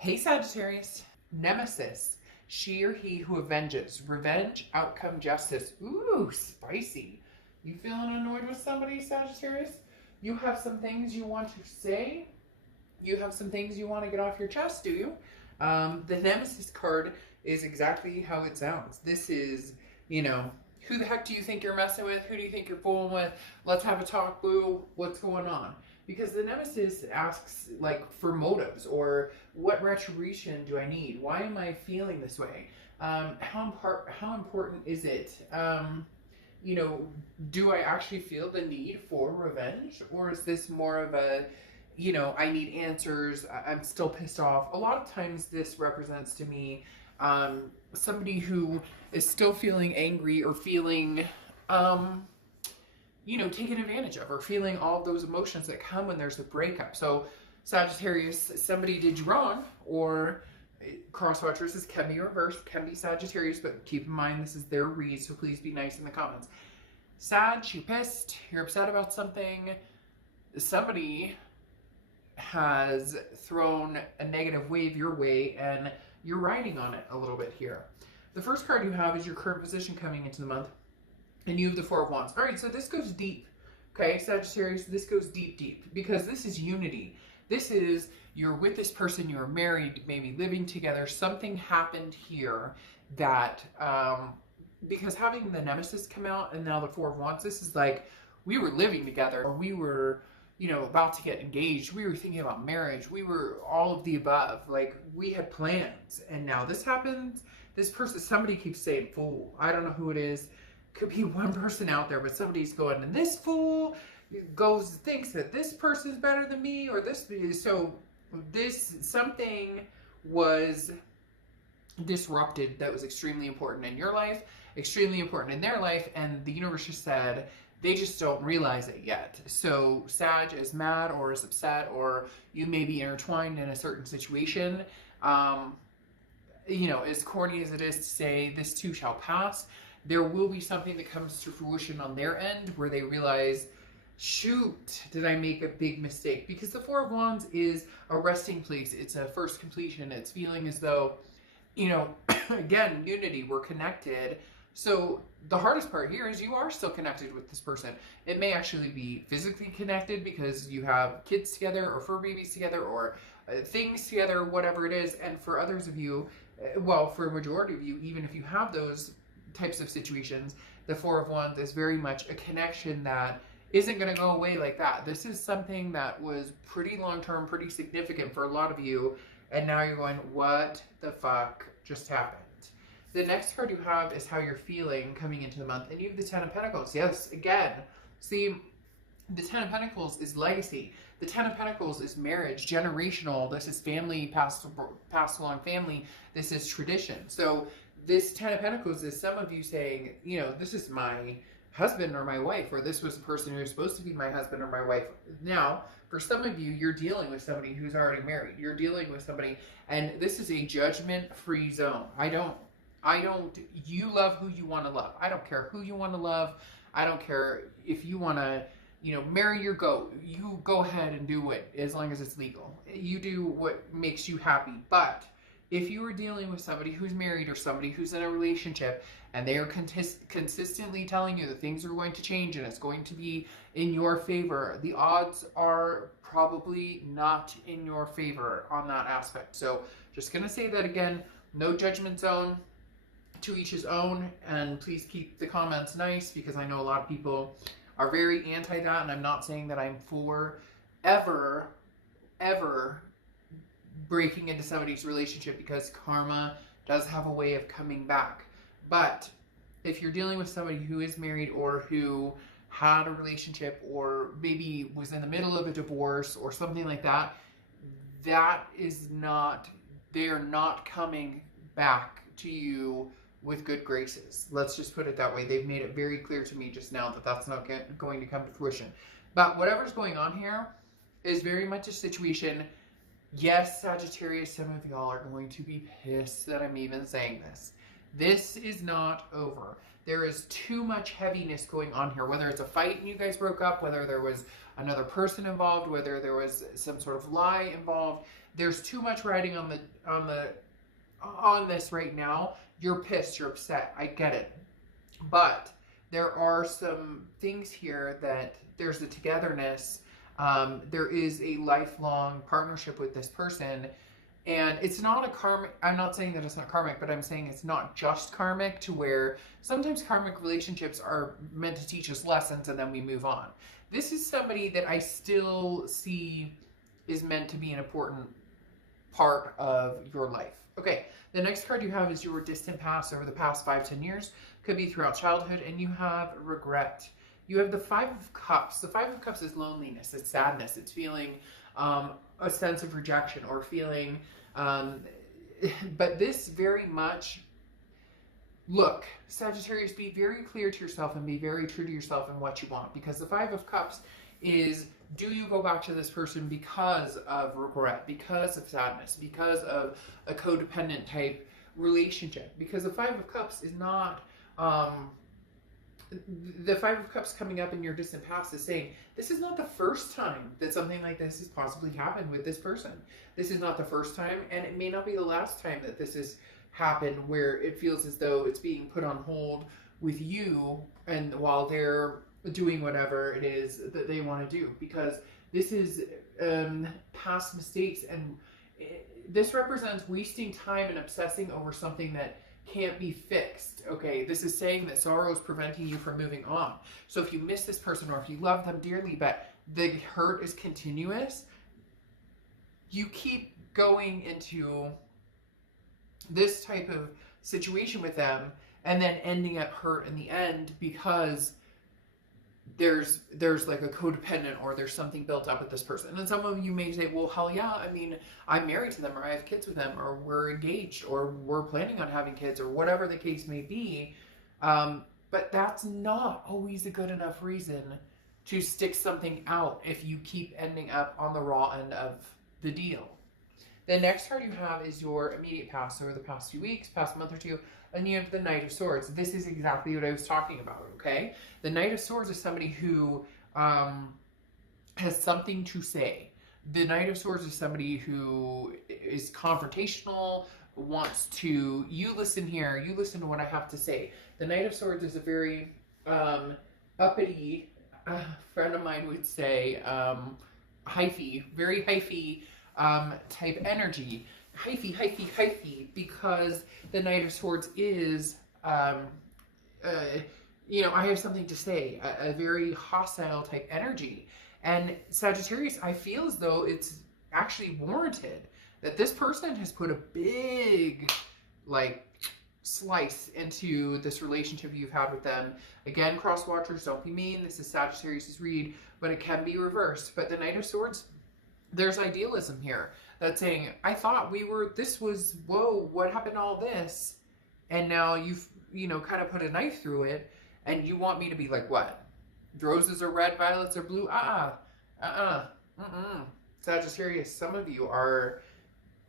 Hey Sagittarius, Nemesis, she or he who avenges, revenge, outcome, justice. Ooh, spicy. You feeling annoyed with somebody, Sagittarius? You have some things you want to say? You have some things you want to get off your chest, do you? The Nemesis card is exactly how it sounds. This is, who the heck do you think you're messing with? Who do you think you're fooling with? Let's have a talk, boo. What's going on? Because the Nemesis asks, like, for motives, or what retribution do I need? Why am I feeling this way? How important is it? Do I actually feel the need for revenge? Or is this more of a, I need answers, I'm still pissed off? A lot of times this represents to me somebody who is still feeling angry or feeling, taken advantage of, or feeling all those emotions that come when there's a breakup. So Sagittarius, somebody did you wrong, or cross-watchers, this can be reversed, can be Sagittarius, but keep in mind this is their read, so please be nice in the comments. Sag, you're pissed, you're upset about something, somebody has thrown a negative wave your way, and you're riding on it a little bit here. The first card you have is your current position coming into the month, and you have the Four of Wands. All right, so this goes deep, okay, Sagittarius, this goes deep, deep, because this is unity. This is, you're with this person, you're married, maybe living together, something happened here that, because having the Nemesis come out and now the Four of Wands, this is like, we were living together, or we were, about to get engaged, we were thinking about marriage, we were all of the above, like, we had plans, and now this happens. This person, somebody keeps saying fool, I don't know who it is, could be one person out there, but somebody's going, and this fool thinks that this person's better than me, or something was disrupted that was extremely important in your life, extremely important in their life, and the universe just said they just don't realize it yet. So Sag is mad or is upset, or you may be intertwined in a certain situation. As corny as it is to say this too shall pass, there will be something that comes to fruition on their end where they realize, shoot, did I make a big mistake? Because the Four of Wands is a resting place. It's a first completion. It's feeling as though, again, unity, we're connected. So the hardest part here is you are still connected with this person. It may actually be physically connected because you have kids together, or fur babies together, or things together, whatever it is. And for others of you, for a majority of you, even if you have those types of situations, the Four of Wands is very much a connection that isn't going to go away like that. This is something that was pretty long-term, pretty significant for a lot of you, and now you're going, what the fuck just happened? The next card you have is how you're feeling coming into the month, and you have the Ten of Pentacles. Yes, again, see, the Ten of Pentacles is legacy. The Ten of Pentacles is marriage, generational. This is family, passed along family. This is tradition. So this Ten of Pentacles is some of you saying, this is my husband or my wife, or this was the person who was supposed to be my husband or my wife. Now, for some of you, you're dealing with somebody who's already married. You're dealing with somebody, and this is a judgment-free zone. You love who you want to love. I don't care who you want to love. I don't care if you want to, marry your goat. You go ahead and do it, as long as it's legal. You do what makes you happy. But if you are dealing with somebody who's married, or somebody who's in a relationship, and they are consistently telling you that things are going to change and it's going to be in your favor, the odds are probably not in your favor on that aspect. So just going to say that again, no judgment zone, to each his own, and please keep the comments nice, because I know a lot of people are very anti that, and I'm not saying that I'm for ever breaking into somebody's relationship, because karma does have a way of coming back. But if you're dealing with somebody who is married, or who had a relationship, or maybe was in the middle of a divorce or something like that, they're not coming back to you with good graces. Let's just put it that way. They've made it very clear to me just now that that's not going to come to fruition. But whatever's going on here is very much a situation. Yes, Sagittarius, some of y'all are going to be pissed that I'm even saying this. This is not over. There is too much heaviness going on here, whether it's a fight and you guys broke up, whether there was another person involved, whether there was some sort of lie involved. there's too much riding on this right now. You're pissed, you're upset, I get it. But there are some things here that there's a togetherness. There is a lifelong partnership with this person. And it's not a karmic, I'm not saying that it's not karmic, but I'm saying it's not just karmic, to where sometimes karmic relationships are meant to teach us lessons and then we move on. This is somebody that I still see is meant to be an important part of your life. Okay, the next card you have is your distant past over the past 5-10 years. Could be throughout childhood, and you have regret. You have the Five of Cups. The Five of Cups is loneliness, it's sadness, it's feeling a sense of rejection or feeling, but this very much, look, Sagittarius, be very clear to yourself and be very true to yourself and what you want, because the Five of Cups is, do you go back to this person because of regret, because of sadness, because of a codependent type relationship? Because the Five of Cups is not, the Five of Cups coming up in your distant past is saying, this is not the first time that something like this has possibly happened with this person. This is not the first time, and it may not be the last time that this has happened, where it feels as though it's being put on hold with you, and while they're doing whatever it is that they want to do. Because this is past mistakes, and this represents wasting time and obsessing over something that can't be fixed. Okay, this is saying that sorrow is preventing you from moving on. So if you miss this person, or if you love them dearly but the hurt is continuous, you keep going into this type of situation with them and then ending up hurt in the end, because there's like a codependent, or there's something built up with this person. And some of you may say, well, hell yeah, I mean, I'm married to them, or I have kids with them, or we're engaged, or we're planning on having kids, or whatever the case may be. But that's not always a good enough reason to stick something out if you keep ending up on the raw end of the deal. The next card you have is your immediate past, over the past few weeks, past month or two, and you have the Knight of Swords. This is exactly what I was talking about, okay? The Knight of Swords is somebody who has something to say. The Knight of Swords is somebody who is confrontational, wants to, you listen here, you listen to what I have to say. The Knight of Swords is a very uppity, friend of mine would say, hyphy, very hyphy type energy. Hyphy, because the Knight of Swords is, you know, I have something to say, a very hostile type energy. And Sagittarius, I feel as though it's actually warranted that this person has put a big, like, slice into this relationship you've had with them. Again, cross watchers, don't be mean. This is Sagittarius's read, but it can be reversed. But the Knight of Swords, there's idealism here. That's saying, I thought we were, this was, whoa, what happened to all this? And now you've, you know, kind of put a knife through it, and you want me to be like, what? Roses are red, violets are blue? Sagittarius, some of you are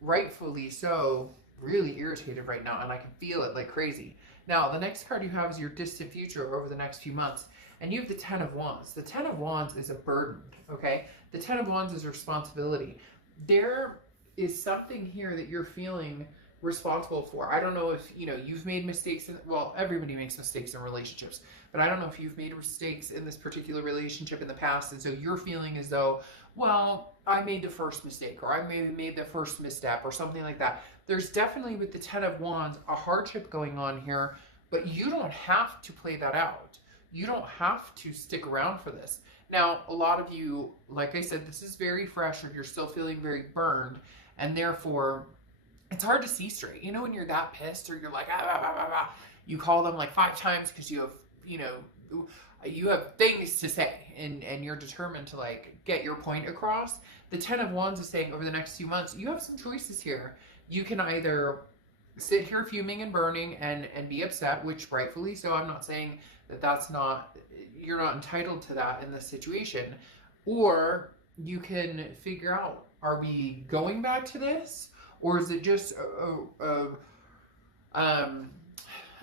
rightfully so really irritated right now, and I can feel it like crazy. Now, the next card you have is your distant future over the next few months, and you have the Ten of Wands. The Ten of Wands is a burden, okay? The Ten of Wands is responsibility. There is something here that you're feeling responsible for. I don't know if, you know, you've made mistakes in, well, everybody makes mistakes in relationships, but I don't know if you've made mistakes in this particular relationship in the past, and so you're feeling as though, well, I made the first mistake, or I maybe made the first misstep, or something like that. There's definitely, with the Ten of Wands, a hardship going on here, but you don't have to play that out. You don't have to stick around for this. Now, a lot of you, like I said, this is very fresh, or you're still feeling very burned, and therefore, it's hard to see straight. You know, when you're that pissed, or you're like, you call them like 5 times because you have, you know, you have things to say, and you're determined to like get your point across. The Ten of Wands is saying over the next few months, you have some choices here. You can either sit here fuming and burning and be upset, which rightfully so. I'm not saying that that's not, you're not entitled to that in this situation. Or you can figure out, are we going back to this? Or is it just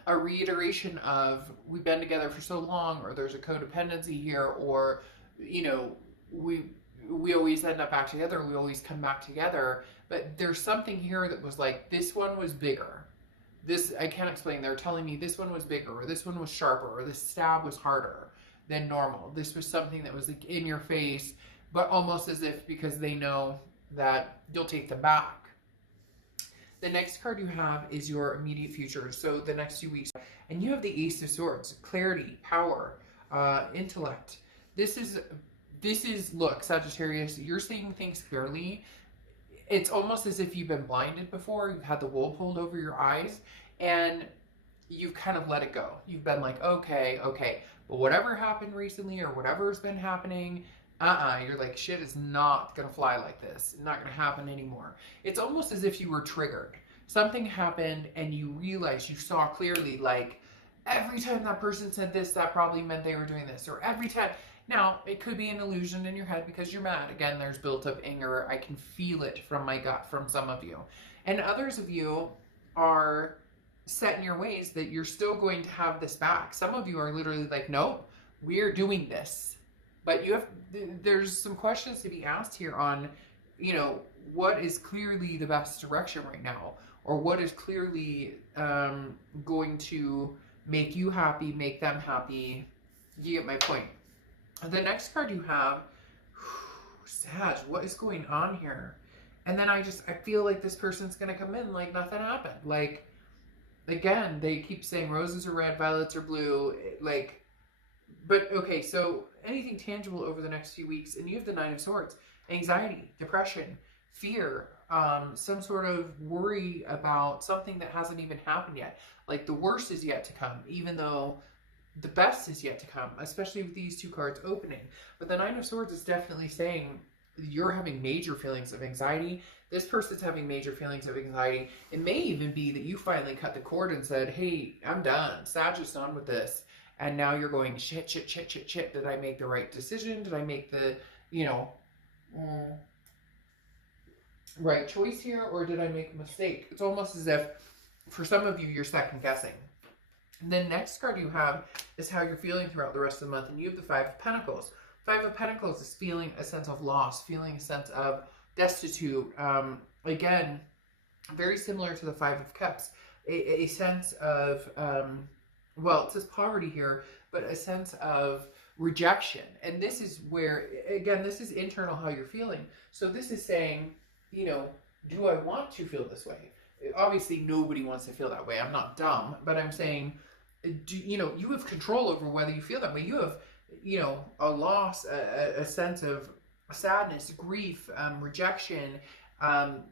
a reiteration of, we've been together for so long, or there's a codependency here, or, you know, we always end up back together, we always come back together. but there's something here that was like, this one was bigger. This, I can't explain. They're telling me this one was bigger, or this one was sharper, or this stab was harder than normal. This was something that was like in your face, but almost as if because they know that you'll take them back. The next card you have is your immediate future. So the next few weeks, and you have the Ace of Swords, clarity, power, intellect. This is, look, Sagittarius, you're seeing things clearly. It's almost as if you've been blinded before. You've had the wool pulled over your eyes and you've kind of let it go. You've been like, okay. But whatever happened recently or whatever's been happening, you're like, shit is not going to fly like this. It's not going to happen anymore. It's almost as if you were triggered. Something happened and you realized, you saw clearly, like, every time that person said this, that probably meant they were doing this. Or every time. Now, it could be an illusion in your head because you're mad. Again, there's built up anger. I can feel it from my gut from some of you. And others of you are set in your ways that you're still going to have this back. Some of you are literally like, no, we're doing this. But there's some questions to be asked here on, you know, what is clearly the best direction right now? Or what is clearly going to make you happy, make them happy? You get my point. The next card you have, Sag, what is going on here? And then I feel like this person's going to come in like nothing happened. Like, again, they keep saying roses are red, violets are blue. Like, but okay, so anything tangible over the next few weeks, and you have the Nine of Swords, anxiety, depression, fear, some sort of worry about something that hasn't even happened yet. Like the worst is yet to come, even though the best is yet to come, especially with these two cards opening. But the Nine of Swords is definitely saying you're having major feelings of anxiety. This person's having major feelings of anxiety. It may even be that you finally cut the cord and said, hey, I'm done. Sag is done with this. And now you're going, shit. Did I make the right decision? Did I make the, you know, right choice here? Or did I make a mistake? It's almost as if, for some of you, you're second guessing. The next card you have is how you're feeling throughout the rest of the month, and you have the Five of Pentacles. Five of Pentacles is feeling a sense of loss, feeling a sense of destitute. Again, very similar to the Five of Cups. A sense of, well, it says poverty here, but a sense of rejection. And this is where, again, this is internal how you're feeling. So this is saying, you know, do I want to feel this way? Obviously, nobody wants to feel that way. I'm not dumb, but I'm saying, you know, you have control over whether you feel that way. You have, you know, a loss, a sense of sadness, grief, rejection.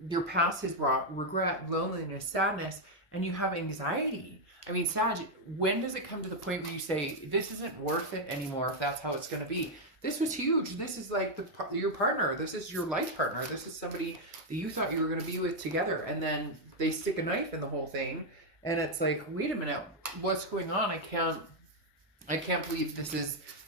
Your past has brought regret, loneliness, sadness, and you have anxiety. I mean, Sag, when does it come to the point where you say, this isn't worth it anymore if that's how it's going to be? This was huge. This is like your partner. This is your life partner. This is somebody that you thought you were going to be with together. And then they stick a knife in the whole thing. And it's like, wait a minute, what's going on? I can't believe this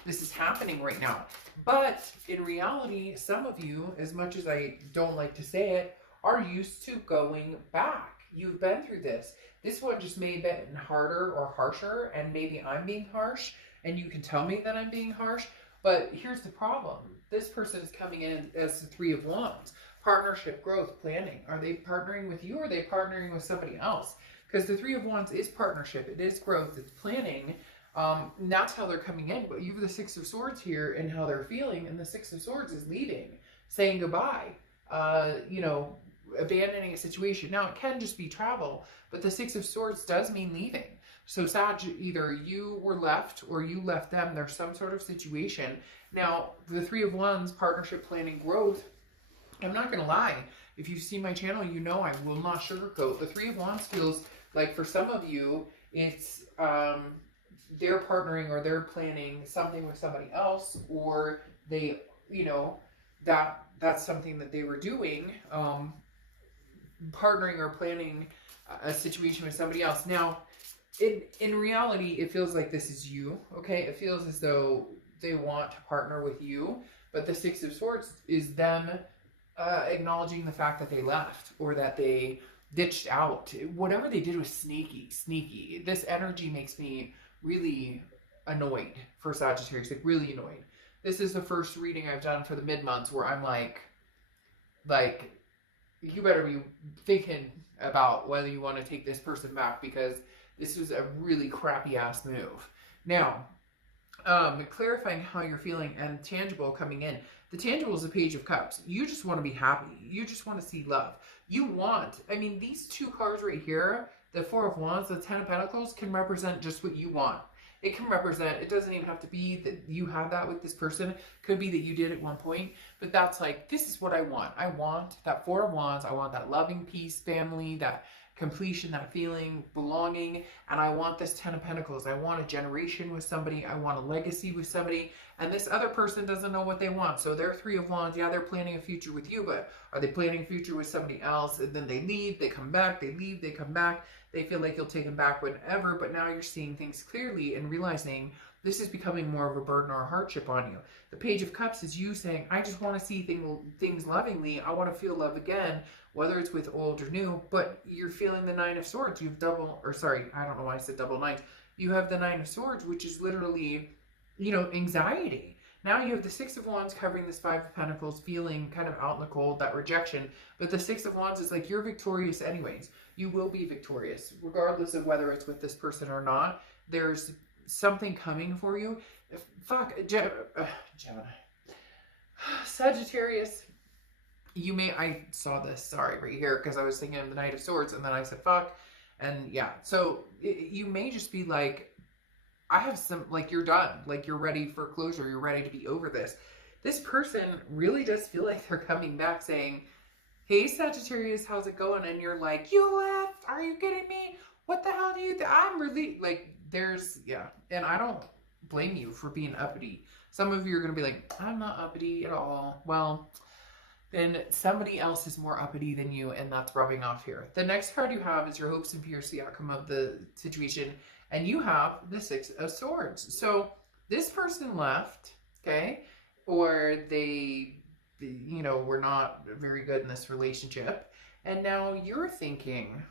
is happening right now. But in reality, some of you, as much as I don't like to say it, are used to going back. You've been through this. This one just may have been harder or harsher, and maybe I'm being harsh, and you can tell me that I'm being harsh. But here's the problem. This person is coming in as the Three of Wands. Partnership, growth, planning. Are they partnering with you, or are they partnering with somebody else? Because the Three of Wands is partnership. It is growth. It's planning. And that's how they're coming in. But you have the Six of Swords here and how they're feeling. And the Six of Swords is leaving, saying goodbye, you know, abandoning a situation. Now, it can just be travel, but the Six of Swords does mean leaving. So Sag, either you were left or you left them. There's some sort of situation. Now, the Three of Wands, partnership, planning, growth, I'm not going to lie. If you see my channel, you know I will not sugarcoat. The Three of Wands feels like for some of you, it's they're partnering or they're planning something with somebody else, or they, you know, that's something that they were doing, partnering or planning a situation with somebody else. Now, in reality, it feels like this is you, okay? It feels as though they want to partner with you, but the Six of Swords is them acknowledging the fact that they left or that they ditched out. Whatever they did was sneaky. This energy makes me really annoyed for Sagittarius, like really annoyed. This is the first reading I've done for the mid-months where I'm like, you better be thinking about whether you want to take this person back, because this was a really crappy ass move. Now, clarifying how you're feeling and tangible coming in. The tangible is a Page of Cups. You just want to be happy. You just want to see love. You want, I mean, these two cards right here, the Four of Wands, the Ten of Pentacles, can represent just what you want. It can represent, it doesn't even have to be that you have that with this person. Could be that you did at one point, but that's like, this is what I want. I want that Four of Wands. I want that loving peace, family, that completion, that feeling, belonging, and I want this Ten of Pentacles. I want a generation with somebody. I want a legacy with somebody, and this other person doesn't know what they want. So they're Three of Wands. Yeah, they're planning a future with you, but are they planning a future with somebody else? And then they leave, they come back, they leave, they come back. They feel like you'll take them back whenever, but now you're seeing things clearly and realizing this is becoming more of a burden or a hardship on you. The Page of Cups is you saying, I just want to see things lovingly. I want to feel love again, whether it's with old or new, but you're feeling the Nine of Swords. You've I don't know why I said double nines. You have the Nine of Swords, which is literally, you know, anxiety. Now you have the Six of Wands covering this Five of Pentacles, feeling kind of out in the cold, that rejection. But the Six of Wands is like, you're victorious anyways. You will be victorious, regardless of whether it's with this person or not. There's something coming for you. Gemini. Sagittarius. You may, I saw this, sorry, right here, because I was thinking of the Knight of Swords, and then I said, fuck. And yeah, so you may just be like, I have some, like, you're done. Like, you're ready for closure. You're ready to be over this. This person really does feel like they're coming back saying, hey, Sagittarius, how's it going? And you're like, you left? Are you kidding me? What the hell do you think? I'm really, like, yeah. And I don't blame you for being uppity. Some of you are going to be like, I'm not uppity at all. Well, then somebody else is more uppity than you, and that's rubbing off here. The next card you have is your hopes and fears, the outcome of the situation. And you have the Six of Swords. So this person left, okay? Or they, you know, were not very good in this relationship. And now you're thinking,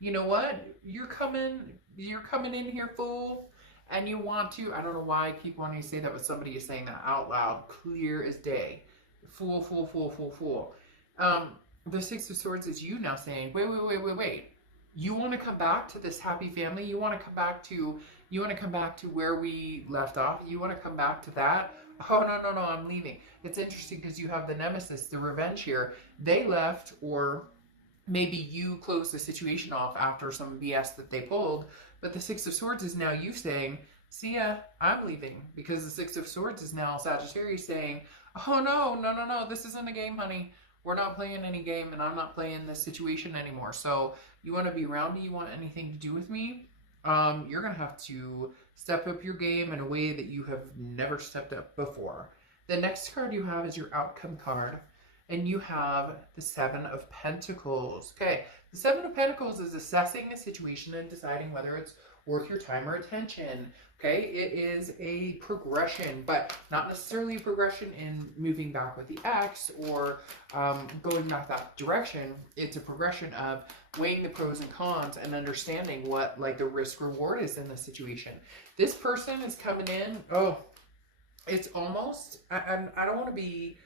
you know what? You're coming in here full, and you want to, I don't know why I keep wanting to say that, but somebody is saying that out loud, clear as day. Fool, fool, fool, fool, fool. The Six of Swords is you now saying, wait. You want to come back to this happy family? You want to come back to where we left off? You want to come back to that? Oh, no, I'm leaving. It's interesting because you have the nemesis, the revenge here. They left, or maybe you closed the situation off after some BS that they pulled. But the Six of Swords is now you saying, see ya, I'm leaving. Because the Six of Swords is now Sagittarius saying, oh, no, this isn't a game, honey. We're not playing any game, and I'm not playing this situation anymore. So you want to be around me? You want anything to do with me? You're going to have to step up your game in a way that you have never stepped up before. The next card you have is your outcome card, and you have the Seven of Pentacles. Okay, the Seven of Pentacles is assessing a situation and deciding whether it's worth your time or attention. Okay, it is a progression, but not necessarily a progression in moving back with the ex or going back that direction. It's a progression of weighing the pros and cons and understanding what, like, the risk reward is in the situation. This person is coming in. Oh, it's almost, I don't want to be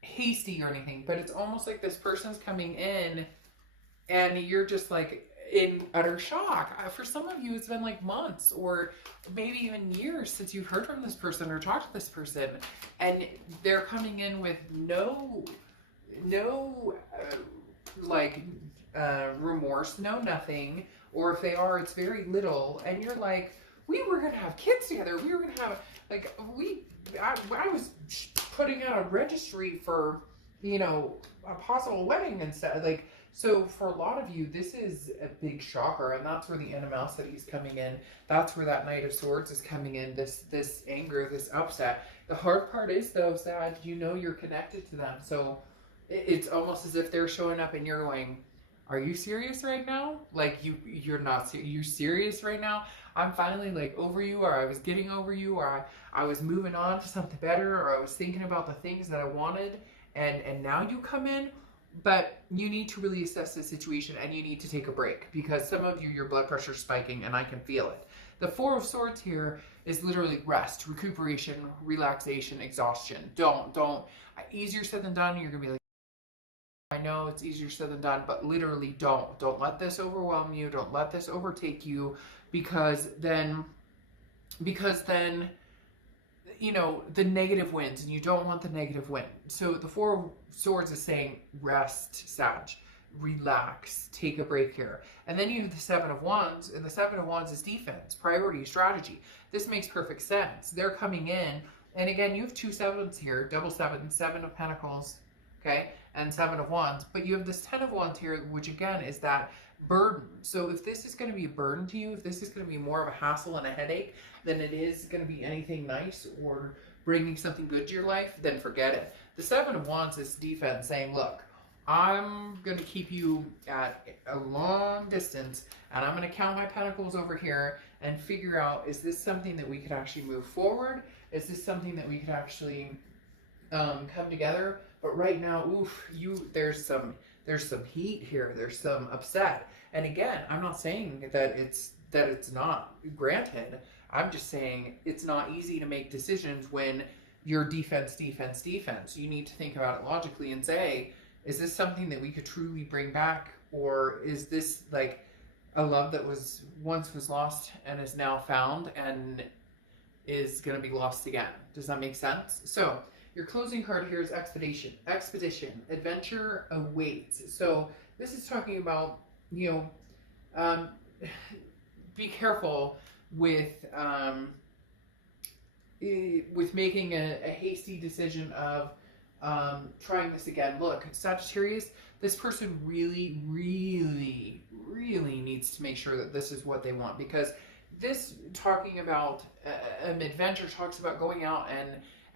hasty or anything, but it's almost like this person's coming in and you're just like in utter shock. For some of you, it's been like months or maybe even years since you've heard from this person or talked to this person, and they're coming in with no remorse, no nothing, or if they are, it's very little, and you're like, we were gonna have kids together, we were gonna have, like, I was putting out a registry for, you know, a possible wedding and stuff, like. So for a lot of you, this is a big shocker, and that's where the animosity is coming in. That's where that Knight of Swords is coming in, this anger, this upset. The hard part is, though, that you know you're connected to them. So it's almost as if they're showing up and you're going, are you serious right now? Like, you're not, you're serious right now? I'm finally, like, over you, or I was getting over you, or I was moving on to something better, or I was thinking about the things that I wanted, and now you come in? But you need to really assess the situation, and you need to take a break, because some of you, your blood pressure is spiking, and I can feel it. The Four of Swords here is literally rest, recuperation, relaxation, exhaustion. Easier said than done. You're going to be like, I know it's easier said than done, but literally don't let this overwhelm you. Don't let this overtake you, because then, you know, the negative wins, and you don't want the negative win. So the Four of Swords is saying rest, Sag, relax, take a break here. And then you have the Seven of Wands, and the Seven of Wands is defense, priority, strategy. This makes perfect sense. They're coming in, and again, you have two sevens here, double seven, Seven of Pentacles, okay, and Seven of Wands, but you have this Ten of Wands here, which again is that burden. So if this is going to be a burden to you, if this is going to be more of a hassle and a headache than it is going to be anything nice or bringing something good to your life, then forget it. The Seven of Wands is defense, saying, look, I'm going to keep you at a long distance, and I'm going to count my pentacles over here and figure out, is this something that we could actually move forward? Is this something that we could actually come together? But right now, oof, there's some heat here. There's some upset. And again, I'm not saying that it's not granted. I'm just saying it's not easy to make decisions when you're defense. You need to think about it logically and say, is this something that we could truly bring back? Or is this like a love that once was lost and is now found and is going to be lost again? Does that make sense? So your closing card here is expedition, adventure awaits. So this is talking about, you know, be careful with making a hasty decision of trying this again. Look, Sagittarius, this person really needs to make sure that this is what they want, because this talking about an adventure talks about going out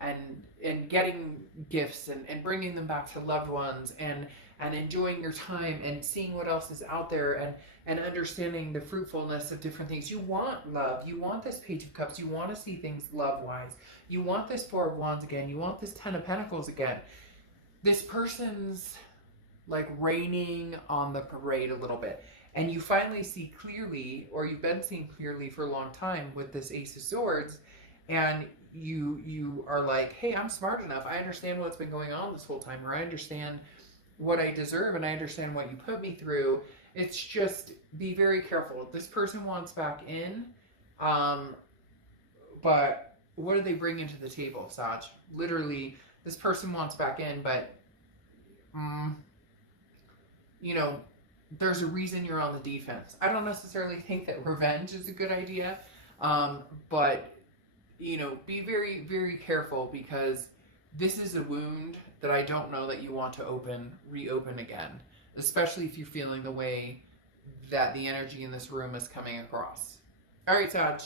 and getting gifts and bringing them back to loved ones and enjoying your time and seeing what else is out there and understanding the fruitfulness of different things. You want love. You want this Page of Cups. You want to see things love-wise. You want this Four of Wands again. You want this Ten of Pentacles again. This person's like raining on the parade a little bit. And you finally see clearly, or you've been seeing clearly for a long time with this Ace of Swords, and you are like, hey, I'm smart enough. I understand what's been going on this whole time, or I understand what I deserve, and I understand what you put me through. It's just, be very careful. This person wants back in, but what do they bring into the table, Sag? Literally, this person wants back in, but, you know, there's a reason you're on the defense. I don't necessarily think that revenge is a good idea, but, you know, be very careful, because this is a wound that I don't know that you want to reopen again, especially if you're feeling the way that the energy in this room is coming across. All right, Sag.